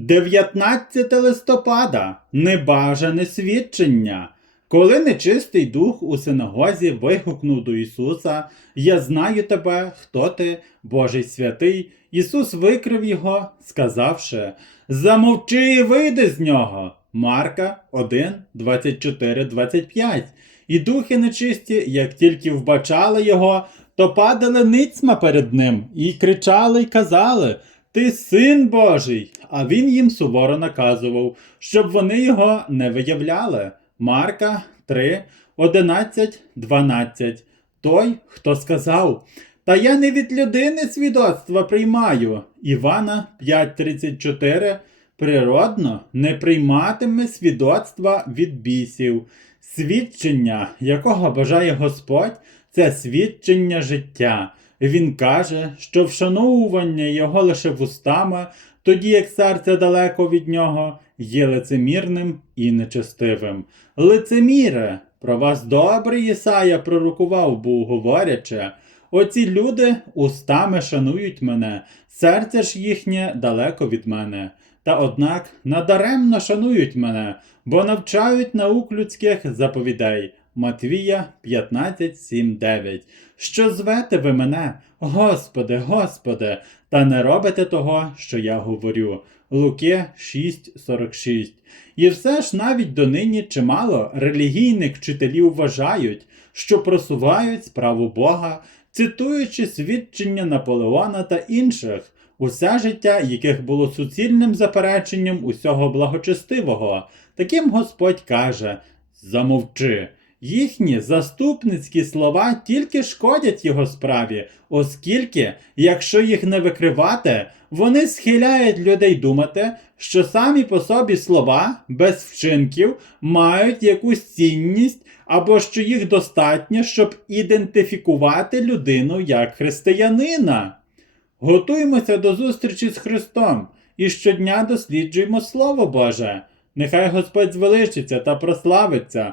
19 листопада небажане свідчення. Коли нечистий дух у синагозі вигукнув до Ісуса: Я знаю тебе, хто ти, Божий святий, Ісус викрив його, сказавши: Замовчи і вийди з нього. Марка 1, 24, 25. І духи нечисті, як тільки вбачали його, то падали ницьма перед ним і кричали й казали: Ти син Божий. А він їм суворо наказував, щоб вони його не виявляли. Марка 3, 11, 12. Той, хто сказав: Та я не від людини свідоцтва приймаю. Івана 5:34 природно не прийматиме свідоцтва від бісів. Свідчення, якого бажає Господь, це свідчення життя. Він каже, що вшановування його лише вустами, тоді як серце далеко від нього, є лицемірним і нечестивим. Лицеміре, про вас добре Єсая пророкував був, говорячи. Оці люди устами шанують мене, серце ж їхнє далеко від мене. Та однак надаремно шанують мене, бо навчають наук людських заповідей. Матвія 15, 7, 9. Що звете ви мене, Господи, Господи, та не робите того, що я говорю. Луки 6, 46. І все ж навіть донині чимало релігійних вчителів вважають, що просувають справу Бога, цитуючи свідчення Наполеона та інших, усе життя яких було суцільним запереченням усього благочестивого. Таким Господь каже: Замовчи. Їхні заступницькі слова тільки шкодять його справі, оскільки, якщо їх не викривати, вони схиляють людей думати, що самі по собі слова без вчинків мають якусь цінність, або що їх достатньо, щоб ідентифікувати людину як християнина. Готуємося до зустрічі з Христом і щодня досліджуємо Слово Боже. Нехай Господь звеличиться та прославиться